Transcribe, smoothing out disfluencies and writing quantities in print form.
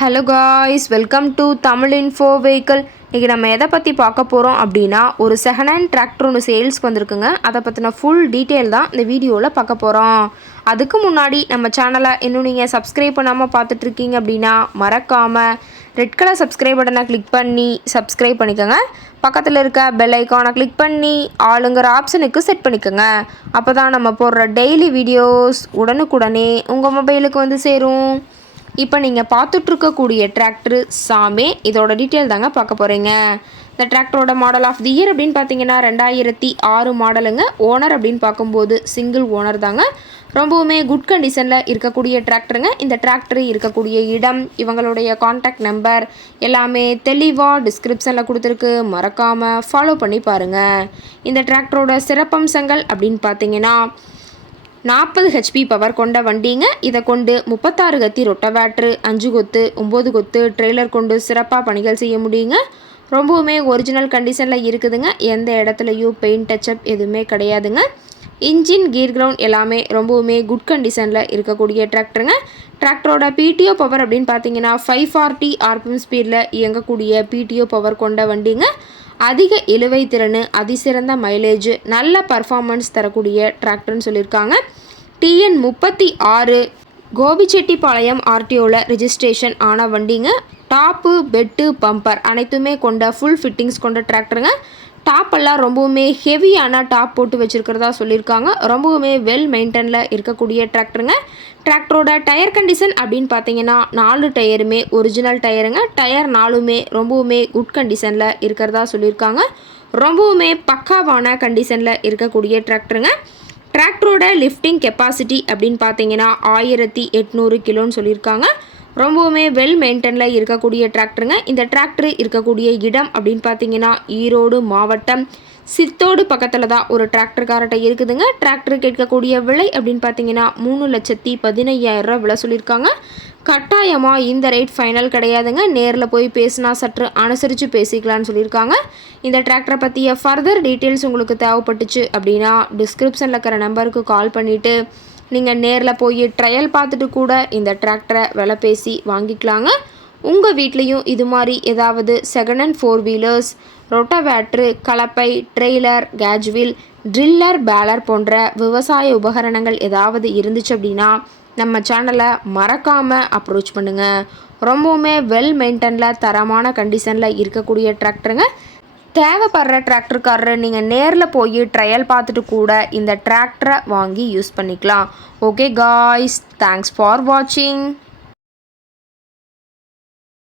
Hello guys, welcome to Tamil info vehicle. இன்றைக்கி நம்ம எதை பற்றி பார்க்க போகிறோம் அப்படின்னா, ஒரு செகண்ட் ஹேண்ட் டிராக்டர் ஒன்று சேல்ஸ்க்கு வந்திருக்குங்க. அதை பற்றின ஃபுல் டீட்டெயில் தான் இந்த வீடியோவில் பார்க்க போகிறோம். அதுக்கு முன்னாடி நம்ம சேனலை இன்னும் நீங்கள் சப்ஸ்கிரைப் பண்ணாமல் பார்த்துட்ருக்கீங்க அப்படின்னா மறக்காமல் ரெட் கலர் சப்ஸ்கிரைப் பட்டனை கிளிக் பண்ணி சப்ஸ்கிரைப் பண்ணிக்கோங்க. பக்கத்தில் இருக்க பெல் ஐக்கானை கிளிக் பண்ணி ஆளுங்கிற ஆப்ஷனுக்கு செட் பண்ணிக்கோங்க. அப்போ தான் நம்ம போடுற டெய்லி வீடியோஸ் உடனுக்குடனே உங்கள் மொபைலுக்கு வந்து சேரும். இப்போ நீங்கள் பார்த்துட்ருக்கக்கூடிய டிராக்டரு சாமே. இதோட டீட்டெயில் தாங்க பார்க்க போகிறீங்க. இந்த டிராக்டரோட மாடல் ஆஃப் தி இயர் அப்படின்னு பார்த்தீங்கன்னா 2006 மாடலுங்க. ஓனர் அப்படின்னு பார்க்கும்போது சிங்கிள் ஓனர் தாங்க. ரொம்பவுமே குட் கண்டிஷனில் இருக்கக்கூடிய டிராக்டருங்க. இந்த டிராக்டர் இருக்கக்கூடிய இடம், இவங்களுடைய கான்டாக்ட் நம்பர் எல்லாமே தெளிவாக டிஸ்கிரிப்ஷனில் கொடுத்துருக்கு. மறக்காமல் ஃபாலோ பண்ணி பாருங்கள். இந்த டிராக்டரோட சிறப்பம்சங்கள் அப்படின்னு பார்த்தீங்கன்னா 40 ஹெச்பி பவர் கொண்ட வண்டிங்க. இதை கொண்டு 36 கத்தி ரொட்டவேட்ரு, 5 கொத்து 9 கொத்து ட்ரெய்லர் கொண்டு சிறப்பாக பணிகள் செய்ய முடியுங்க. ரொம்பவுமே ஒரிஜினல் கண்டிஷனில் இருக்குதுங்க. எந்த இடத்துலையும் பெயிண்ட் டச்சப் எதுவுமே கிடையாதுங்க. இன்ஜின், கீர் கிரவுண்ட் எல்லாமே ரொம்பவுமே குட் கண்டிஷனில் இருக்கக்கூடிய டிராக்டருங்க. டிராக்டரோட பிடிஓ பவர் அப்படின்னு பார்த்தீங்கன்னா 540 ஆர்பிஎம் ஸ்பீடில் இயங்கக்கூடிய பிடிஓ பவர் கொண்ட வண்டிங்க. அதிக இழுவை திறன், அதிசிறந்த மைலேஜ், நல்ல பர்ஃபார்மன்ஸ் தரக்கூடிய டிராக்டர்னு சொல்லியிருக்காங்க. TN 36 கோபிச்செட்டிப்பாளையம் ஆர்டிஓவில் ரிஜிஸ்ட்ரேஷன் ஆன வண்டிங்க. டாப்பு, பெட்டு, பம்பர் அனைத்துமே கொண்ட ஃபுல் ஃபிட்டிங்ஸ் கொண்ட டிராக்டருங்க. டாப்பெல்லாம் ரொம்பவுமே ஹெவியான டாப் போட்டு வச்சுருக்கிறதா சொல்லியிருக்காங்க. ரொம்பவுமே வெல் மெயின்டெனில் இருக்கக்கூடிய டிராக்டருங்க. டிராக்டரோட டயர் கண்டிஷன் அப்படின்னு பார்த்தீங்கன்னா 4 டயருமே ஒரிஜினல் டயருங்க. டயர் 4மே ரொம்பவுமே குட் கண்டிஷனில் இருக்கிறதா சொல்லியிருக்காங்க. ரொம்பவுமே பக்காவான கண்டிஷனில் இருக்கக்கூடிய டிராக்டருங்க. டிராக்டரோட லிஃப்டிங் கெப்பாசிட்டி அப்படின்னு பார்த்தீங்கன்னா 1800 கிலோன்னு சொல்லியிருக்காங்க. ரொம்பவுமே வெல் மெயின்டெனில் இருக்கக்கூடிய டிராக்டருங்க. இந்த டிராக்டர் இருக்கக்கூடிய இடம் அப்படின்னு பார்த்தீங்கன்னா ஈரோடு மாவட்டம் சித்தோடு பக்கத்தில் தான் ஒரு டிராக்டர்கார்ட்ட இருக்குதுங்க. டிராக்டர் கேட்கக்கூடிய விலை அப்படின்னு பார்த்தீங்கன்னா 3,15,000 விலை சொல்லியிருக்காங்க. கட்டாயமாக இந்த ரேட் ஃபைனல் கிடையாதுங்க. நேரில் போய் பேசினா சற்று அனுசரித்து பேசிக்கலான்னு சொல்லியிருக்காங்க. இந்த டிராக்டரை பற்றிய ஃபர்தர் டீட்டெயில்ஸ் உங்களுக்கு தேவைப்பட்டுச்சு அப்படின்னா டிஸ்கிரிப்ஷனில் இருக்கிற நம்பருக்கு கால் பண்ணிவிட்டு நீங்கள் நேரில் போய் ட்ரையல் பார்த்துட்டு கூட இந்த டிராக்டரை விலை பேசி வாங்கிக்கலாங்க. உங்கள் வீட்லேயும் இது மாதிரி ஏதாவது செகண்ட் ஹேண்ட் 4 வீலர்ஸ், ரொட்டவேட்ரு, கலப்பை, ட்ரெய்லர், கேஜ்வில், ட்ரில்லர், பேலர் போன்ற விவசாய உபகரணங்கள் ஏதாவது இருந்துச்சு அப்படின்னா நம்ம சேனலை மறக்காமல் அப்ரோச் பண்ணுங்கள். ரொம்பவுமே வெல் மெயின்டெனில் தரமான கண்டிஷனில் இருக்கக்கூடிய டிராக்டருங்க. தேவைப்படுற டிராக்டர்காரர் நீங்கள் நேரில் போய் ட்ரையல் பார்த்துட்டு கூட இந்த டிராக்டரை வாங்கி யூஸ் பண்ணிக்கலாம். ஓகே காய்ஸ், தேங்க்ஸ் ஃபார் வாட்சிங்.